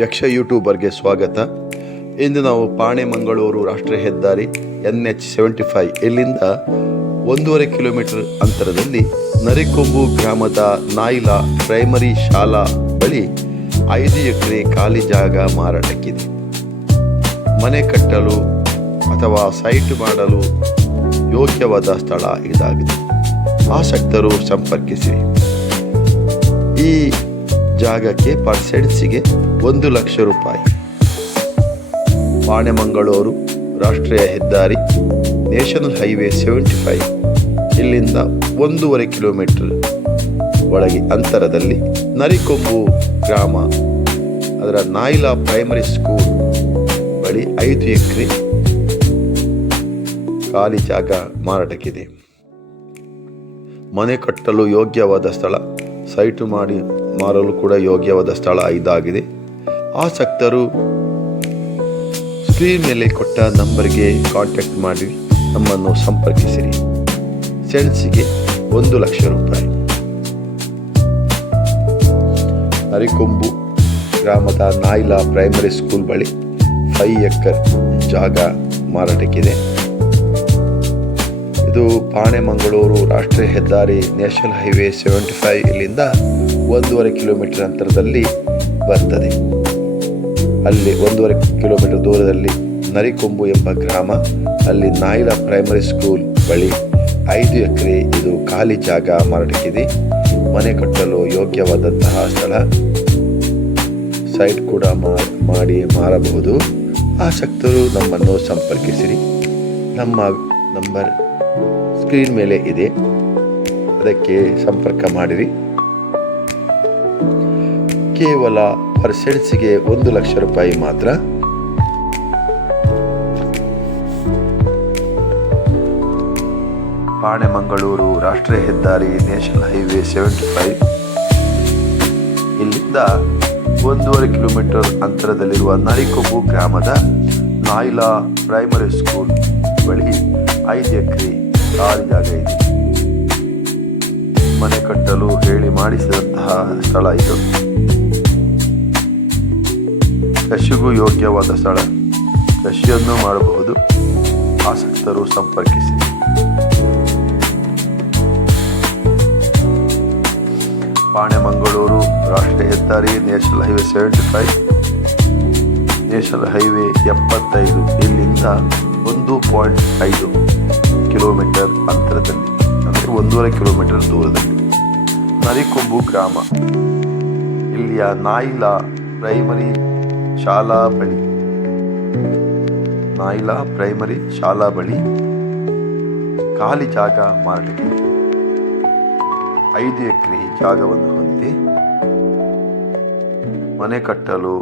ಯಕ್ಷ ಯೂಟ್ಯೂಬರ್ಗೆ ಸ್ವಾಗತ. ಇಂದು ನಾವು ಪಾಣೆ ಮಂಗಳೂರು ರಾಷ್ಟ್ರೀಯ ಹೆದ್ದಾರಿ ಎನ್ ಎಚ್ ಸೆವೆಂಟಿ ಫೈವ್ ಇಲ್ಲಿಂದ ಒಂದೂವರೆ ಕಿಲೋಮೀಟರ್ ಅಂತರದಲ್ಲಿ ನರಿಕೊಂಬು ಗ್ರಾಮದ ನಾಯ್ಲಾ ಪ್ರೈಮರಿ ಶಾಲಾ ಬಳಿ ಐದು ಎಕರೆ ಖಾಲಿ ಜಾಗ ಮಾರಾಟಕ್ಕಿದೆ. ಮನೆ ಕಟ್ಟಲು ಅಥವಾ ಸೈಟ್ ಮಾಡಲು ಯೋಗ್ಯವಾದ ಸ್ಥಳ ಇದಾಗಿದೆ. ಆಸಕ್ತರು ಸಂಪರ್ಕಿಸಿ. ಈ ಜಾಗಕ್ಕೆ ಪರ್ ಸೆಡ್ಸಿಗೆ ಒಂದು ಲಕ್ಷ ರೂಪಾಯಿ. ಪಾಣೆಮಂಗಳೂರು ರಾಷ್ಟ್ರೀಯ ಹೆದ್ದಾರಿ, ನ್ಯಾಷನಲ್ ಹೈವೇ ಸೆವೆಂಟಿ ಫೈವ್, ಇಲ್ಲಿಂದ ಒಂದೂವರೆ ಕಿಲೋಮೀಟರ್ ಒಳಗೆ ಅಂತರದಲ್ಲಿ ನರಿಕೊಂಬು ಗ್ರಾಮ. ಅದರ ನಾಯಿಲಾ ಪ್ರೈಮರಿ ಸ್ಕೂಲ್ ಬಳಿ ಐದು ಎಕರೆ ಖಾಲಿ ಜಾಗ ಮಾರಾಟಕ್ಕಿದೆ. ಮನೆ ಕಟ್ಟಲು ಯೋಗ್ಯವಾದ ಸ್ಥಳ, ಸೈಟು ಮಾಡಿ ಮಾರಲು ಕೂಡ ಯೋಗ್ಯವಾದ ಸ್ಥಳ ಇದಾಗಿದೆ. ಆಸಕ್ತರು ಸ್ಕ್ರೀನ್ ಮೇಲೆ ಕೊಟ್ಟ ನಂಬರ್ಗೆ ಕಾಂಟ್ಯಾಕ್ಟ್ ಮಾಡಿ ನಮ್ಮನ್ನು ಸಂಪರ್ಕಿಸಿರಿ. ಸೆಣ್ಸಿಗೆ ಒಂದು ಲಕ್ಷ ರೂಪಾಯಿ. ಅರಿಕೊಂಬು ಗ್ರಾಮದ ನಾಯ್ಲಾ ಪ್ರೈಮರಿ ಸ್ಕೂಲ್ ಬಳಿ ಫೈ ಎಕರ್ ಜಾಗ ಮಾರಾಟಕ್ಕಿದೆ. ಇದು ಪಾಣೆಮಂಗಳೂರು ರಾಷ್ಟ್ರೀಯ ಹೆದ್ದಾರಿ ನ್ಯಾಷನಲ್ ಹೈವೇ ಸೆವೆಂಟಿ ಫೈವ್ ಇಲ್ಲಿಂದ ಒಂದೂವರೆ ಕಿಲೋಮೀಟರ್ ಅಂತರದಲ್ಲಿ ಬರ್ತದೆ. ಅಲ್ಲಿ ಒಂದೂವರೆ ಕಿಲೋಮೀಟರ್ ದೂರದಲ್ಲಿ ನರಿಕೊಂಬು ಎಂಬ ಗ್ರಾಮ, ಅಲ್ಲಿ ನಾಯಿಲ ಪ್ರೈಮರಿ ಸ್ಕೂಲ್ ಬಳಿ ಐದು ಎಕರೆ ಇದು ಖಾಲಿ ಜಾಗ ಮಾರಾಟಕ್ಕಿದೆ. ಮನೆ ಕಟ್ಟಲು ಯೋಗ್ಯವಾದಂತಹ ಸ್ಥಳ. ಸೈಟ್ ಕೂಡ ಮಾಡಿ ಮಾರಬಹುದು. ಆಸಕ್ತರು ನಮ್ಮನ್ನು ಸಂಪರ್ಕಿಸಿರಿ. ನಮ್ಮ ನಂಬರ್ ಸ್ಕ್ರೀನ್ ಮೇಲೆ ಇದೆ. ಅದಕ್ಕೆ ಸಂಪರ್ಕ ಮಾಡಿರಿ. ಕೇವಲ ಪರ್ ಸೆಡ್ಸ್ಗೆ ಒಂದು ಲಕ್ಷ ರೂಪಾಯಿ ಮಾತ್ರ. ಪಾಣೆಮಂಗಳೂರು ರಾಷ್ಟ್ರೀಯ ಹೆದ್ದಾರಿ ನ್ಯಾಷನಲ್ ಹೈವೇ ಸೆವೆಂಟಿ ಫೈವ್. ಇಲ್ಲಿಂದ ಒಂದೂವರೆ ಕಿಲೋಮೀಟರ್ ಅಂತರದಲ್ಲಿರುವ ನರಿಕೊಬ್ಬು ಗ್ರಾಮದ ನಾಯ್ಲಾ ಪ್ರೈಮರಿ ಸ್ಕೂಲ್ ಬಳಿ ಐದು ಎಕರೆ ಖಾಲಿ ಜಾಗ ಇದೆ. ಮನೆ ಕಟ್ಟಲು ಹೇಳಿ ಮಾಡಿಸಿದಂತಹ ಸ್ಥಳ ಇದು. ಕೃಷಿಗೂ ಯೋಗ್ಯವಾದ ಸ್ಥಳ. ಕೃಷಿಯನ್ನು ಮಾಡಬಹುದು. ಆಸಕ್ತರು ಸಂಪರ್ಕಿಸಿ. ಪಾಣೆಮಂಗಳೂರು ರಾಷ್ಟ್ರೀಯ ಹೆದ್ದಾರಿ, national highway seventy five, national highway ಎಪ್ಪತ್ತೈದು ಇಲ್ಲಿಂದ ಒಂದು ಪಾಯಿಂಟ್ ಐದು ಕಿಲೋಮೀಟರ್ ಅಂತರದಲ್ಲಿ, ಅಂದರೆ ಒಂದೂವರೆ ಕಿಲೋಮೀಟರ್ ದೂರದಲ್ಲಿ. ನರಿಕೊಂಬು ಗ್ರಾಮ. ಇಲ್ಲಿಯ ನಾಯಿಲಾ ಪ್ರೈಮರಿ ಶಾಲಾ ಬಳಿ. ನಾಯಿಲಾ ಪ್ರೈಮರಿ ಶಾಲಾ ಬಳಿ ಖಾಲಿ ಜಾಗ ಮಾರಾಟಕ್ಕೆ ಐದು ಎಕರೆ ಜಾಗವನ್ನು ಹೊಂದಿ ಮನೆ ಕಟ್ಟಲು